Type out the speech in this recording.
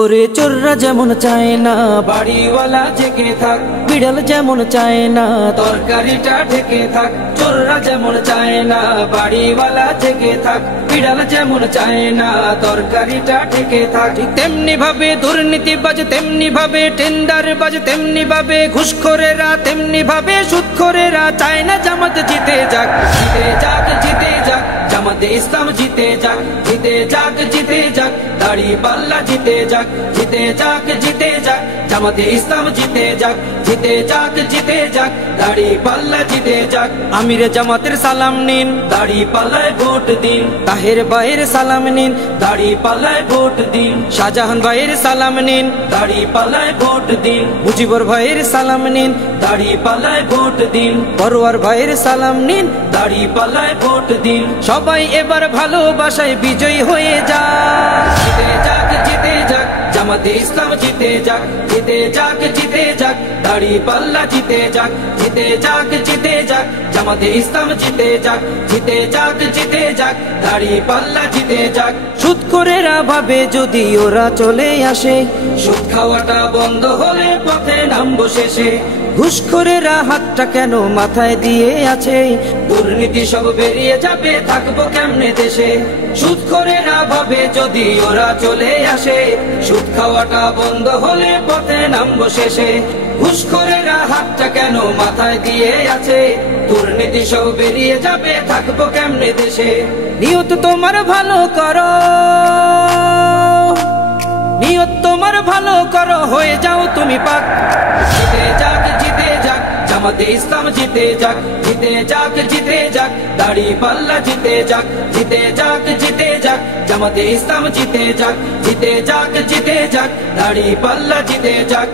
ওরে চোররা যেমন চায় না বাড়িওয়ালা জেগে থাক, বিড়াল যেমন চায় না তরকারিটা ঢেকে থাক। চোররা যেমন চায় না বাড়িওয়ালা জেগে থাক, বিড়াল যেমন চায় না তরকারিটা ঢেকে থাক। ঠিক তেমনি ভাবে দুর্নীতিবাজ, তেমনি ভাবে টেন্ডারবাজ, তেমনি ভাবে ঘুষখোরেরা, তেমনি ভাবে সুদখোরেরা চায় না জামাত জিতে যাক, জিতে যাক, জিতে যাক। জামাতে ইসলাম জিতে যাক, জিতে যাক, জিতে যাক। দাড়িপাল্লা জিতে যাক, জিতে যাক, জিতে যাক। জামাতে ইসলাম জিতে যাক, জিতে যাক, জিতে যাক। দাড়িপাল্লা জিতে যাক। আমিরে জামাতের সালাম নিন, দাড়িপাল্লায় ভোট দিন। তাহের ভাইয়ের সালাম নিন, দাড়িপাল্লায় ভোট দিন। শাহজাহান ভাইয়ের সালাম নিন, দাড়িপাল্লায় ভোট দিন। মুজিবুর ভাইয়ের সালাম নিন, দাড়িপাল্লায় ভোট দিন। পরোয়ার ভাইয়ের সালাম নিন, দাড়িপাল্লায় ভোট দিন। সবাই এবার ভালোবাসায় বিজয়ী হয়ে যাক, জিতে যাক, জিতে যাক। জামাতে ইসলাম জিতে যাক, জিতে যাক, জিতে যাক। দাড়িপাল্লা জিতে যাক, জিতে যাক, জিতে যাক। জামাতে ইসলাম জিতে যাক, জিতে যাক, জিতে যাক। দাড়িপাল্লা জিতে যাক। সুদখোরেরা ভাবে যদি ওরা চলে আসে, সুদ খাওয়াটা বন্ধ হলে পথে নামবো শেষে। ঘুষখোরেরা হাতটা কেন মাথায় দিয়ে আছে, দুর্নীতি সব বেরিয়ে যাবে, থাকবো কেমনে দেশে। সুদখোরেরা ভাবে যদি ওরা চলে আসে, সুদ খাওয়াটা বন্ধ হলে পথে নামবো শেষে। ঘুষখোরেরা হাতটা কেন মাথায় দিয়ে আছে, দুর্নীতি সব বেরিয়ে যাবে, থাকবো কেমনে দেশে। নিয়ত তোমার ভালো করো, নিয়ত তোমার ভালো করো, হয়ে যাও তুমি পাক। জিতে যাক, জিতে যাক। জামাতে ইসলাম জিতে যাক, জিতে যাক, জিতে যাক। দাড়িপাল্লা জিতে যাক, জিতে যাক, জিতে যাক। জামাতে ইসলাম জিতে যাক, জিতে যাক, জিতে যাক। দাড়িপাল্লা জিতে যাক।